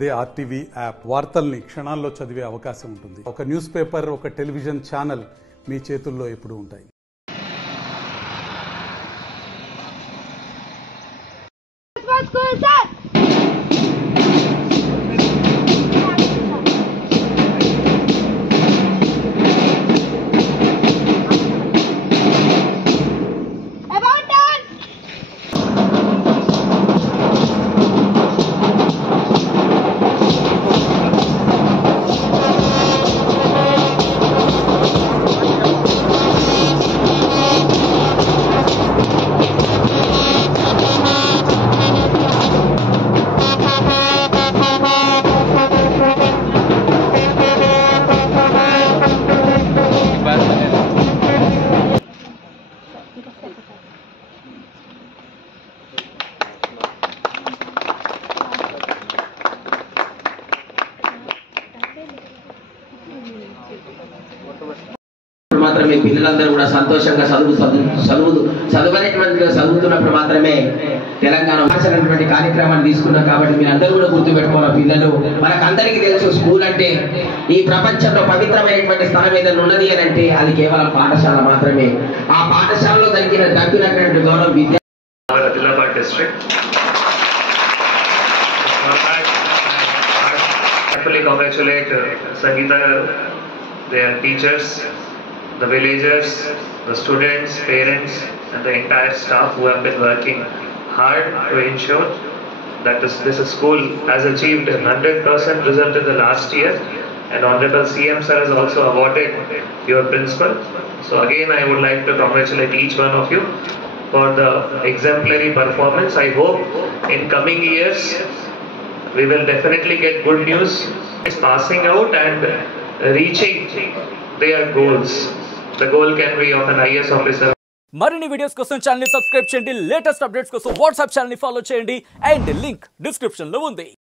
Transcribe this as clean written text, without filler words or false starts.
అదే RTV app వార్తల్ని క్షణాల్లో చదివే అవకాశం ఉంటుంది. ఒక న్యూస్ పేపర్, ఒక టెలివిజన్ ఛానల్ మీ చేతుల్లో ఎప్పుడూ ఉంటాయి. మాత్రమే పిల్లలందరూ కూడా సంతోషంగా చదువుతున్నప్పుడు మాత్రమే తెలంగాణ భాషనటువంటి కార్యక్రమాన్ని తీసుకున్నాం. కాబట్టి మీరు అందరూ కూడా గుర్తుపెట్టుకోవాలి. పిల్లలు మనకందరికీ తెలుసు, స్కూల్ అంటే ఈ ప్రపంచంలో పవిత్రమైనటువంటి స్థానం ఏదైనా ఉన్నది అని అంటే అది కేవలం పాఠశాల మాత్రమే. ఆ పాఠశాలలో దక్కినటువంటి గౌరవం విద్య. Adilabad district. I fully congratulate Sangeeta, their teachers, the villagers, the students, parents, and the entire staff who have been working hard to ensure that this school has achieved 100% result in the last year, and Honorable CM Sir has also awarded your principal. So again, I would like to congratulate each one of you for the exemplary performance. I hope in coming years we will definitely get good news. It's passing out and reaching their goals. The goal can be of an IAS officer. మరిన్ని videos కోసం channel ని subscribe చేయండి. Latest updates కోసం WhatsApp channel ని follow చేయండి. And link description లో ఉంది.